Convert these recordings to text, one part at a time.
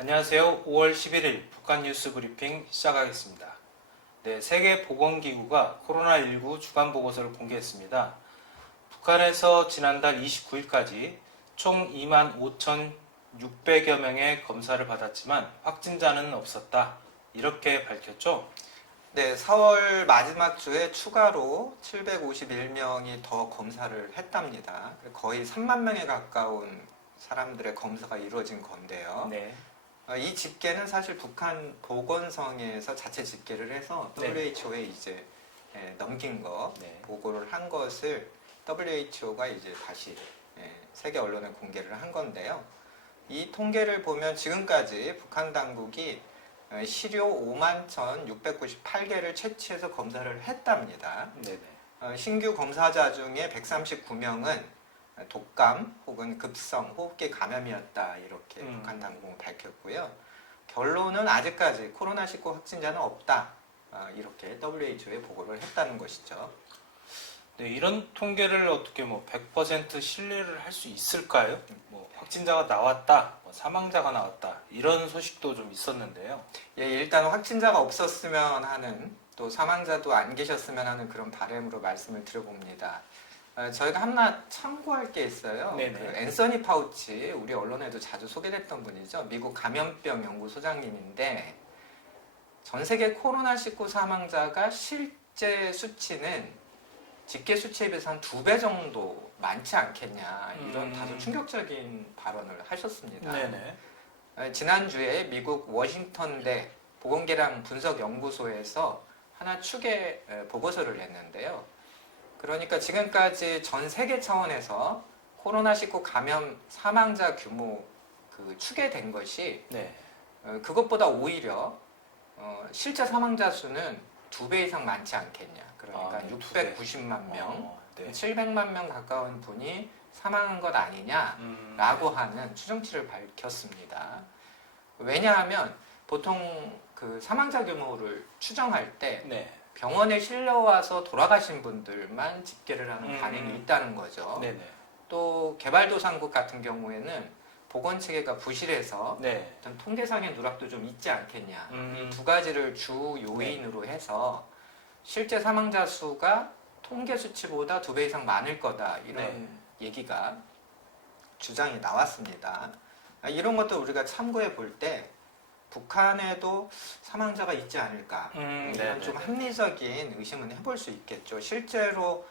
안녕하세요. 5월 11일 북한 뉴스 브리핑 시작하겠습니다. 네, 세계보건기구가 코로나19 주간 보고서를 공개했습니다. 북한에서 지난달 29일까지 총 25,600여 명의 검사를 받았지만 확진자는 없었다. 이렇게 밝혔죠. 네, 4월 마지막 주에 추가로 751명이 더 검사를 했답니다. 거의 3만 명에 가까운 사람들의 검사가 이루어진 건데요. 네. 이 집계는 사실 북한 보건성에서 자체 집계를 해서 WHO에 이제 넘긴 거, 네. 보고를 한 것을 WHO가 이제 다시 세계 언론에 공개를 한 건데요. 이 통계를 보면 지금까지 북한 당국이 시료 51,698개를 채취해서 검사를 했답니다. 네네. 신규 검사자 중에 139명은 독감 혹은 급성 호흡기 감염이었다 이렇게 북한 당국은 밝혔고요. 결론은 아직까지 코로나19 확진자는 없다 이렇게 WHO에 보고를 했다는 것이죠. 네, 이런 통계를 어떻게 100% 신뢰를 할 수 있을까요? 확진자가 나왔다, 사망자가 나왔다 이런 소식도 좀 있었는데요. 예, 일단 확진자가 없었으면 하는 또 사망자도 안 계셨으면 하는 그런 바람으로 말씀을 드려봅니다. 저희가 하나 참고할 게 있어요. 네네. 그 앤서니 파우치 우리 언론에도 자주 소개됐던 분이죠. 미국 감염병 연구소장님인데 전 세계 코로나19 사망자가 실제 수치는 집계 수치에 비해서 한 2배 정도 많지 않겠냐 이런 다소 충격적인 발언을 하셨습니다. 네네. 지난주에 미국 워싱턴대 보건계량 분석연구소에서 하나 추계 보고서를 냈는데요. 그러니까 지금까지 전 세계 차원에서 코로나19 감염 사망자 규모 추계된 것이 네. 그것보다 오히려 실제 사망자 수는 2배 이상 많지 않겠냐. 그러니까 네, 690만 명, 네. 700만 명 가까운 분이 사망한 것 아니냐라고 하는 추정치를 밝혔습니다. 왜냐하면 보통 그 사망자 규모를 추정할 때 네. 병원에 실려와서 돌아가신 분들만 집계를 하는 관행이 있다는 거죠. 네네. 또 개발도상국 같은 경우에는 보건체계가 부실해서 네. 어떤 통계상의 누락도 좀 있지 않겠냐. 이 두 네. 가지를 주 요인으로 해서 실제 사망자 수가 통계 수치보다 2배 이상 많을 거다. 이런 얘기가 주장이 나왔습니다. 이런 것도 우리가 참고해 볼 때 북한에도 사망자가 있지 않을까 이런 좀 합리적인 의심은 해볼 수 있겠죠. 실제로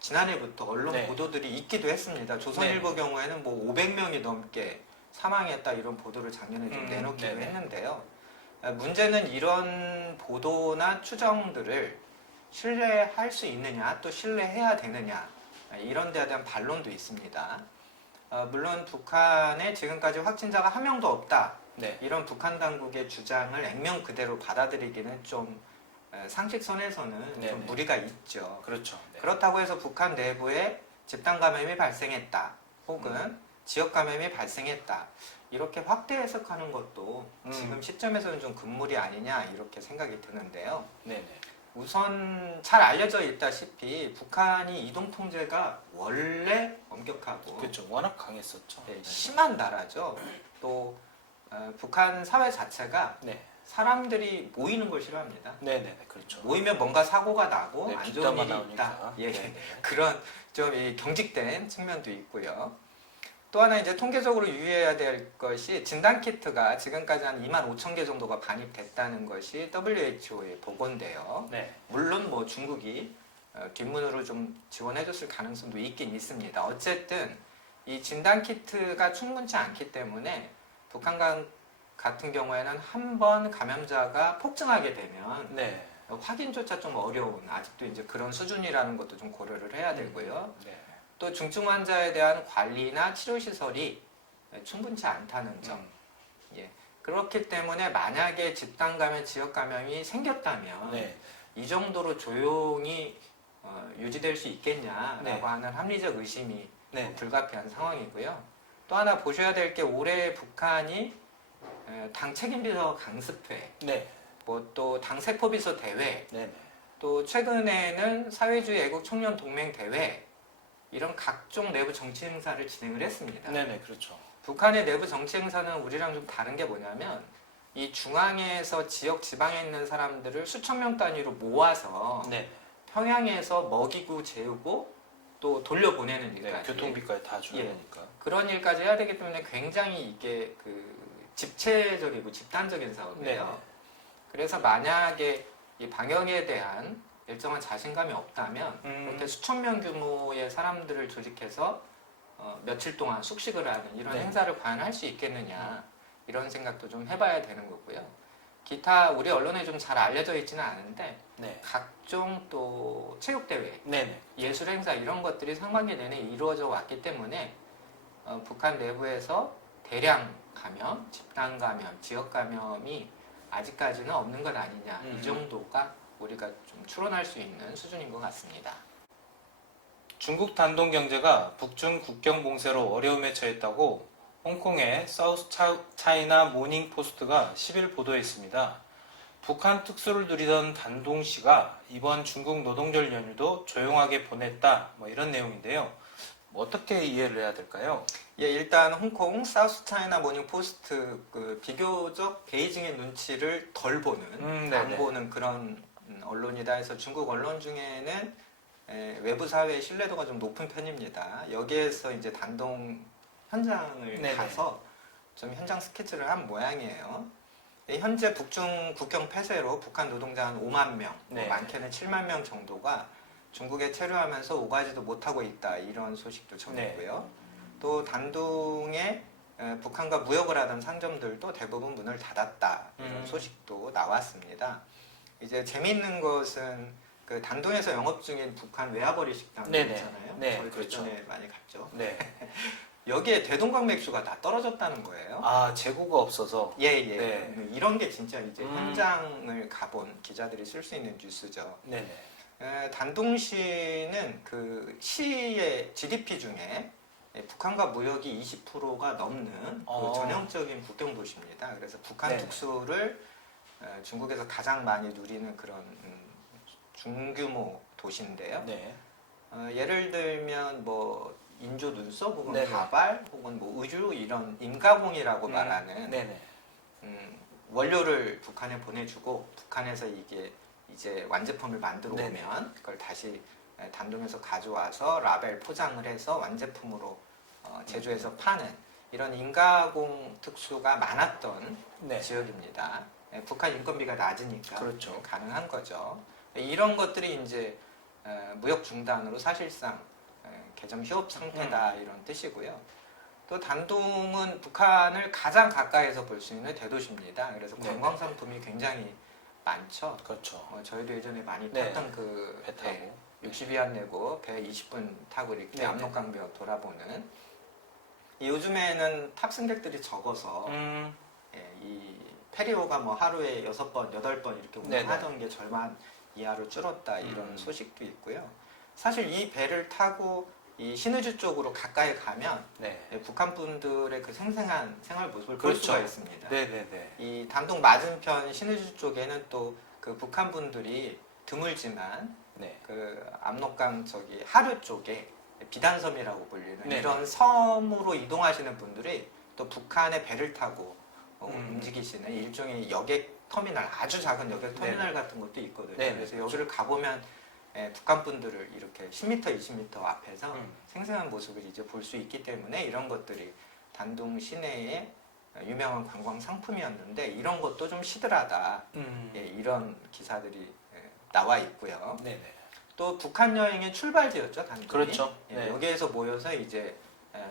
지난해부터 언론 보도들이 있기도 했습니다. 조선일보 경우에는 500명이 넘게 사망했다 이런 보도를 작년에 좀 내놓기도 했는데요. 문제는 이런 보도나 추정들을 신뢰할 수 있느냐 또 신뢰해야 되느냐 이런 데에 대한 반론도 있습니다. 물론 북한에 지금까지 확진자가 한 명도 없다 이런 북한 당국의 주장을 액면 그대로 받아들이기는 좀 상식선에서는 좀 무리가 있죠. 그렇죠. 그렇다고 해서 북한 내부에 집단 감염이 발생했다 혹은 지역 감염이 발생했다 이렇게 확대 해석하는 것도 지금 시점에서는 좀 금물이 아니냐 이렇게 생각이 드는데요. 네네. 우선 잘 알려져 있다시피 북한이 이동 통제가 원래 엄격하고 그렇죠. 워낙 강했었죠. 심한 나라죠. 또 북한 사회 자체가 사람들이 모이는 걸 싫어합니다. 네네, 그렇죠. 모이면 뭔가 사고가 나고 안 좋은 일이 나오니까. 있다. 그런 좀 경직된 측면도 있고요. 또 하나 이제 통계적으로 유의해야 될 것이 진단키트가 지금까지 한 25,000개 정도가 반입됐다는 것이 WHO의 보고인데요. 물론 중국이 뒷문으로 좀 지원해줬을 가능성도 있긴 있습니다. 어쨌든 이 진단키트가 충분치 않기 때문에 북한 같은 경우에는 한 번 감염자가 폭증하게 되면 확인조차 좀 어려운 아직도 이제 그런 수준이라는 것도 좀 고려를 해야 되고요. 또 중증 환자에 대한 관리나 치료 시설이 충분치 않다는 점. 그렇기 때문에 만약에 집단 감염, 지역 감염이 생겼다면 이 정도로 조용히 유지될 수 있겠냐라고 하는 합리적 의심이 불가피한 상황이고요. 또 하나 보셔야 될 게 올해 북한이 당 책임비서 강습회, 또 당 세포비서 대회, 또 최근에는 사회주의 애국 청년 동맹 대회 이런 각종 내부 정치 행사를 진행을 했습니다. 그렇죠. 북한의 내부 정치 행사는 우리랑 좀 다른 게 뭐냐면 이 중앙에서 지역 지방에 있는 사람들을 수천 명 단위로 모아서 네. 평양에서 먹이고 재우고 또 돌려보내는 네. 일까지 교통비까지 다 줘야 예. 되니까. 그런 일까지 해야 되기 때문에 굉장히 이게 그 집체적이고 집단적인 사업이에요. 네. 그래서 만약에 이 방역에 대한 일정한 자신감이 없다면 이렇게 수천 명 규모의 사람들을 조직해서 며칠 동안 숙식을 하는 이런 네. 행사를 과연 할 수 있겠느냐 이런 생각도 좀 해봐야 되는 거고요. 기타 우리 언론에 좀 잘 알려져 있지는 않은데 네. 각종 또 체육대회, 네네. 예술 행사 이런 것들이 상반기 내내 이루어져 왔기 때문에 북한 내부에서 대량 감염, 집단 감염, 지역 감염이 아직까지는 없는 것 아니냐 이 정도가 우리가 좀 추론할 수 있는 수준인 것 같습니다. 중국 단동 경제가 북중 국경 봉쇄로 어려움에 처했다고 홍콩의 사우스 차이나 모닝 포스트가 10일 보도했습니다. 북한 특수를 누리던 단동시가 이번 중국 노동절 연휴도 조용하게 보냈다, 뭐 이런 내용인데요. 어떻게 이해를 해야 될까요? 예, 일단 홍콩 사우스 차이나 모닝 포스트 그 비교적 베이징의 눈치를 덜 보는 안 보는 그런 언론이다 해서 중국 언론 중에는 외부 사회의 신뢰도가 좀 높은 편입니다. 여기에서 이제 단동 현장을 네네. 가서 좀 현장 스케치를 한 모양이에요. 현재 북중 국경 폐쇄로 북한 노동자 한 5만 명, 네. 많게는 7만 명 정도가 중국에 체류하면서 오가지도 못하고 있다 이런 소식도 전했고요. 또 단둥에 북한과 무역을 하던 상점들도 대부분 문을 닫았다 이런 소식도 나왔습니다. 이제 재미있는 것은 그 단둥에서 영업 중인 북한 외화벌이 식당 있잖아요. 네, 저희 그렇죠. 그전에 많이 갔죠. 네. 여기에 대동강 맥주가 다 떨어졌다는 거예요. 아, 재고가 없어서. 예. 네. 이런 게 진짜 이제 현장을 가본 기자들이 쓸 수 있는 뉴스죠. 네네. 단동시는 그 시의 GDP 중에 북한과 무역이 20%가 넘는 그 전형적인 국경 도시입니다. 그래서 북한 네. 특수를 중국에서 가장 많이 누리는 그런 중규모 도시인데요. 네. 예를 들면 뭐 인조 눈썹 혹은 네네. 가발 혹은 뭐 의류 이런 임가공이라고 말하는 네네. 원료를 북한에 보내주고 북한에서 이게 이제 완제품을 만들어 네네. 오면 그걸 다시 단동에서 가져와서 라벨 포장을 해서 완제품으로 제조해서 파는 이런 인가공 특수가 많았던 네. 지역입니다. 북한 인건비가 낮으니까 그렇죠. 가능한 거죠. 이런 것들이 이제 무역 중단으로 사실상 개점 휴업 상태다 이런 뜻이고요. 또 단둥은 북한을 가장 가까이서 볼 수 있는 대도시입니다. 그래서 네. 관광 상품이 굉장히 많죠. 그렇죠. 저희도 예전에 많이 네. 탔던 그 배 타고. 60위안 내고 배 20분 타고 이렇게 네. 압록강변 돌아보는. 요즘에는 탑승객들이 적어서 이 페리오가 뭐 하루에 6번, 8번 이렇게 운행하던 게 절반 이하로 줄었다 이런 소식도 있고요. 사실 이 배를 타고 이 신의주 쪽으로 가까이 가면 네. 북한 분들의 그 생생한 생활 모습을 볼 그렇죠. 수가 있습니다. 네네네. 이 단동 맞은편 신의주 쪽에는 또 그 북한 분들이 드물지만 네. 그 압록강 저기 하류 쪽에 비단섬이라고 불리는 네. 이런 섬으로 이동하시는 분들이 또 북한의 배를 타고 움직이시는 일종의 여객 터미널, 아주 작은 여객 터미널 같은 것도 있거든요. 네. 그래서 여기를 가보면 북한 분들을 이렇게 10m, 20m 앞에서 생생한 모습을 이제 볼 수 있기 때문에 이런 것들이 단동 시내의 유명한 관광 상품이었는데 이런 것도 좀 시들하다. 이런 기사들이 나와 있고요. 네네. 또 북한 여행의 출발지였죠, 단둥이. 그렇죠. 네. 여기에서 모여서 이제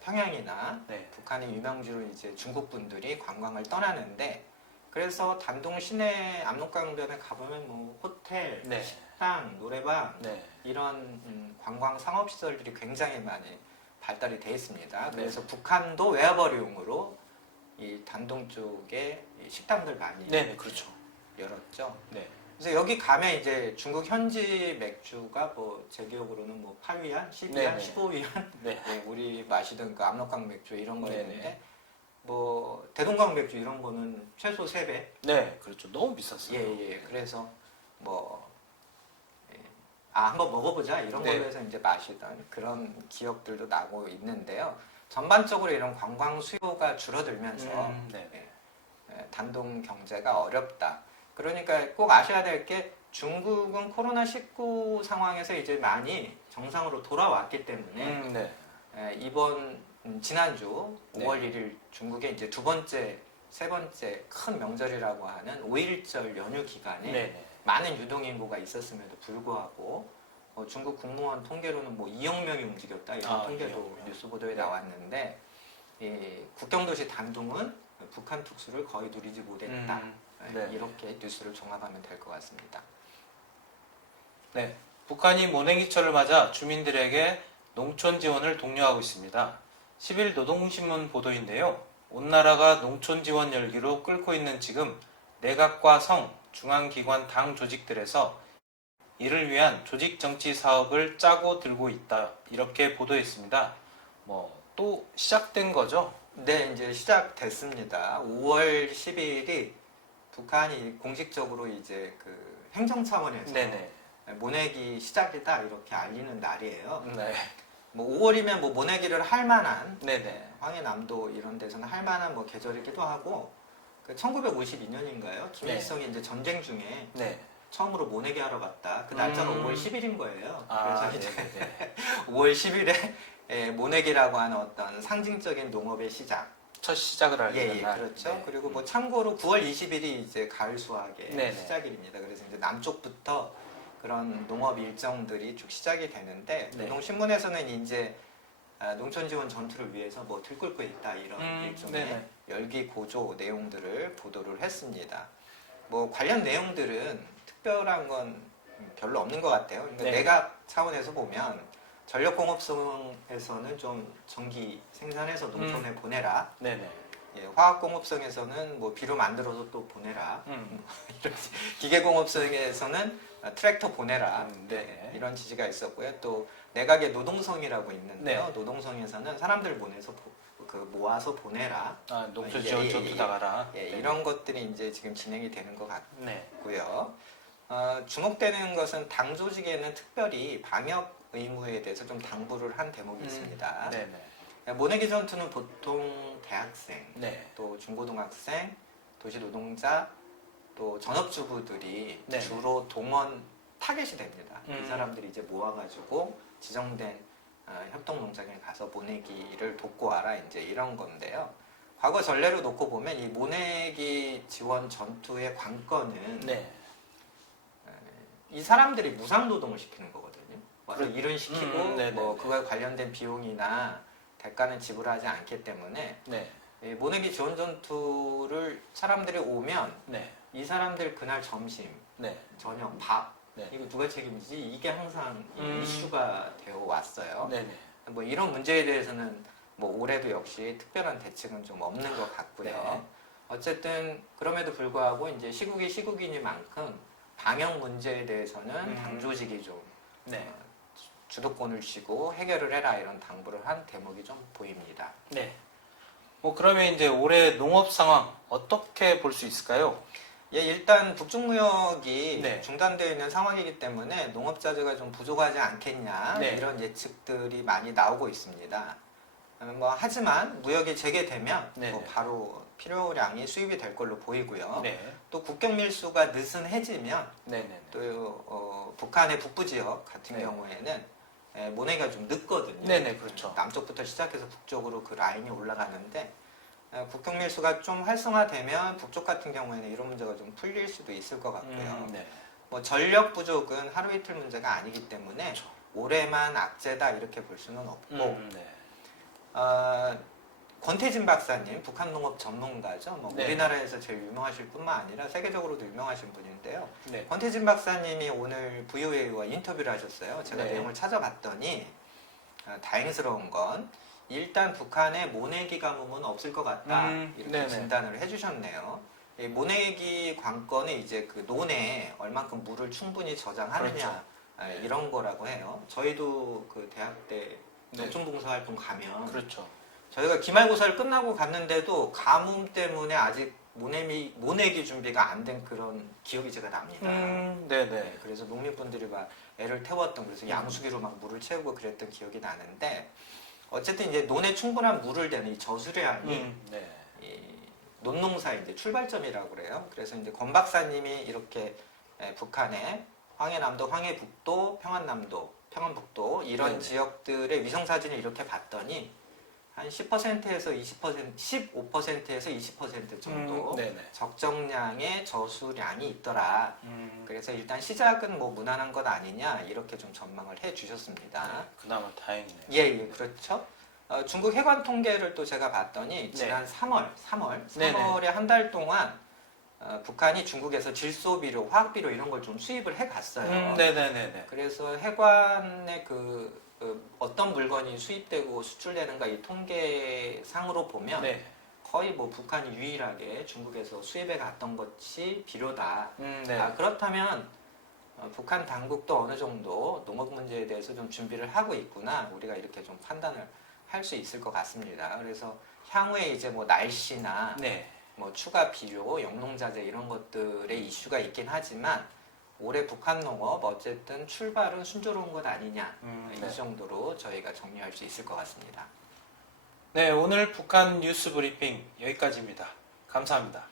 평양이나 네. 북한의 유명주로 이제 중국 분들이 관광을 떠나는데 그래서 단동 시내 압록강변에 가보면 뭐 호텔, 네. 식당, 노래방 네. 이런 관광 상업 시설들이 굉장히 많이 발달이 돼 있습니다. 네. 그래서 북한도 외화벌이용으로 이 단동 쪽에 이 식당들 많이 네네. 그렇죠. 열었죠. 네. 그래서 여기 가면 이제 중국 현지 맥주가 뭐 제 기억으로는 뭐 8위안, 10위안, 네네. 15위안 네. 우리 마시던 그 압록강 맥주 이런 네네. 거였는데 뭐 대동강 맥주 이런 거는 최소 3배. 네. 그렇죠. 너무 비쌌어요. 예. 그래서 뭐 한번 먹어보자 이런 네. 걸로 해서 이제 마시던 그런 기억들도 나고 있는데요. 전반적으로 이런 관광 수요가 줄어들면서 네네. 단동 경제가 어렵다. 그러니까 꼭 아셔야 될 게 중국은 코로나19 상황에서 이제 많이 정상으로 돌아왔기 때문에 네. 이번 지난주 네. 5월 1일 중국의 이제 두 번째, 세 번째 큰 명절이라고 하는 5.1절 연휴 기간에 네네. 많은 유동인구가 있었음에도 불구하고 중국 국무원 통계로는 뭐 2억 명이 움직였다 이런 통계도 2억 명. 뉴스 보도에 네. 나왔는데 이 국경도시 단둥은 북한 특수를 거의 누리지 못했다. 네. 이렇게 뉴스를 종합하면 될 것 같습니다. 네. 북한이 모내기철을 맞아 주민들에게 농촌 지원을 독려하고 있습니다. 10일 노동신문 보도인데요. 온 나라가 농촌 지원 열기로 끓고 있는 지금 내각과 성, 중앙기관 당 조직들에서 이를 위한 조직 정치 사업을 짜고 들고 있다. 이렇게 보도했습니다. 뭐 또 시작된 거죠? 네, 이제 시작됐습니다. 5월 10일이 북한이 공식적으로 이제 그 행정 차원에서 네네. 모내기 시작이다 이렇게 알리는 날이에요. 네. 뭐 5월이면 뭐 모내기를 할 만한 네네. 황해남도 이런 데서는 할 만한 뭐 계절이기도 하고 그 1952년인가요? 김일성이 이제 전쟁 중에 네. 처음으로 모내기 하러 갔다. 그 날짜가 5월 10일인 거예요. 아, 그래서 이제 네네네. 5월 10일에 모내기라고 하는 어떤 상징적인 농업의 시작. 첫 시작을 알리는 날. 그렇죠. 네. 그리고 뭐 참고로 9월 20일이 이제 가을 수확의 네네. 시작일입니다. 그래서 이제 남쪽부터 그런 농업 일정들이 쭉 시작이 되는데 네. 노동신문에서는 이제 농촌 지원 전투를 위해서 뭐 들끓고 있다 이런 일종의 네네. 열기 고조 내용들을 보도를 했습니다. 뭐 관련 내용들은 특별한 건 별로 없는 것 같아요. 그러니까 네. 내각 차원에서 보면 전력공업성에서는 좀 전기 생산해서 농촌에 보내라. 네네. 예, 화학공업성에서는 뭐 비료 만들어서 또 보내라. 이런 기계공업성에서는 트랙터 보내라. 네. 이런 지시가 있었고요. 또 내각의 노동성이라고 있는데요. 네. 노동성에서는 사람들 보내서 모아서 보내라. 아, 농촌 지원 전투 나가라. 예, 네. 이런 것들이 이제 지금 진행이 되는 것 네. 같고요. 주목되는 것은 당 조직에는 특별히 방역 의무에 대해서 좀 당부를 한 대목이 있습니다. 네네. 모내기 전투는 보통 대학생, 네. 또 중고등학생, 도시 노동자, 또 전업주부들이 네. 주로 동원 타겟이 됩니다. 이 음. 사람들이 이제 모아가지고 지정된 협동농장에 가서 모내기를 돕고 와라 이제 이런 건데요. 과거 전례로 놓고 보면 이 모내기 지원 전투의 관건은 네. 이 사람들이 무상노동을 시키는 거거든요. 와서 일은 시키고 네네. 뭐 그거에 관련된 비용이나 대가는 지불하지 않기 때문에 네. 이 모내기 지원 전투를 사람들이 오면 네. 이 사람들 그날 점심, 네. 저녁, 밥 네. 이거 누가 책임지지? 이게 항상 음. 이슈가 되어 왔어요. 네네. 뭐 이런 문제에 대해서는 뭐 올해도 역시 특별한 대책은 좀 없는 것 같고요. 네. 어쨌든 그럼에도 불구하고 이제 시국이 시국이니만큼 방역 문제에 대해서는 당 조직이 좀 네. 주도권을 쥐고 해결을 해라 이런 당부를 한 대목이 좀 보입니다. 네. 뭐 그러면 이제 올해 농업 상황 어떻게 볼 수 있을까요? 예, 일단 북중무역이 네. 중단되어 있는 상황이기 때문에 농업자재가 좀 부족하지 않겠냐 네. 이런 예측들이 많이 나오고 있습니다. 뭐 하지만 무역이 재개되면 네. 뭐 바로 필요량이 수입이 될 걸로 보이고요. 네. 또 국경 밀수가 느슨해지면 네네. 또 북한의 북부 지역 같은 네. 경우에는 모내기가 좀 늦거든요. 네네, 그렇죠. 남쪽부터 시작해서 북쪽으로 그 라인이 올라가는데 국경 밀수가 좀 활성화되면 북쪽 같은 경우에는 이런 문제가 좀 풀릴 수도 있을 것 같고요. 네. 뭐 전력 부족은 하루 이틀 문제가 아니기 때문에 그렇죠. 올해만 악재다 이렇게 볼 수는 없고 네. 권태진 박사님 북한 농업 전문가죠. 뭐 네. 우리나라에서 제일 유명하실 뿐만 아니라 세계적으로도 유명하신 분인데요. 네. 권태진 박사님이 오늘 VOA와 인터뷰를 하셨어요. 제가 네. 내용을 찾아봤더니 다행스러운 건 일단 북한에 모내기 가뭄은 없을 것 같다 이렇게 네네. 진단을 해주셨네요. 이 모내기 관건은 이제 그 논에 얼만큼 물을 충분히 저장하느냐 그렇죠. 이런 거라고 해요. 저희도 그 대학 때 네. 농촌봉사활동 가면 그렇죠. 저희가 기말고사를 끝나고 갔는데도 가뭄 때문에 아직 모내기 준비가 안 된 그런 기억이 제가 납니다. 네네. 그래서 농민분들이 막 애를 태웠던 그래서 양수기로 막 물을 채우고 그랬던 기억이 나는데 어쨌든 이제 논에 충분한 물을 대는 이 저수량이 네. 이 논농사의 이제 출발점이라고 그래요. 그래서 이제 권 박사님이 이렇게 북한의 황해남도, 황해북도, 평안남도, 평안북도 이런 네네. 지역들의 위성 사진을 이렇게 봤더니 한 10%에서 20%, 15%에서 20% 정도 네네. 적정량의 저수량이 있더라. 그래서 일단 시작은 뭐 무난한 것 아니냐 이렇게 좀 전망을 해 주셨습니다. 네, 그나마 다행이네요. 예, 그렇죠. 중국 해관 통계를 또 제가 봤더니 지난 3월에 한 달 동안 북한이 중국에서 질소비료, 화학비료 이런 걸 좀 수입을 해 갔어요. 네네네네. 그래서 해관의 어떤 물건이 수입되고 수출되는가 이 통계상으로 보면 네. 거의 뭐 북한이 유일하게 중국에서 수입해 갔던 것이 비료다. 네. 그렇다면 북한 당국도 어느 정도 농업 문제에 대해서 좀 준비를 하고 있구나. 우리가 이렇게 좀 판단을 할 수 있을 것 같습니다. 그래서 향후에 이제 뭐 날씨나 네. 뭐 추가 비료, 영농자재 이런 것들의 이슈가 있긴 하지만 올해 북한 농업 어쨌든 출발은 순조로운 것 아니냐 네. 이 정도로 저희가 정리할 수 있을 것 같습니다. 네, 오늘 북한 뉴스 브리핑 여기까지입니다. 감사합니다.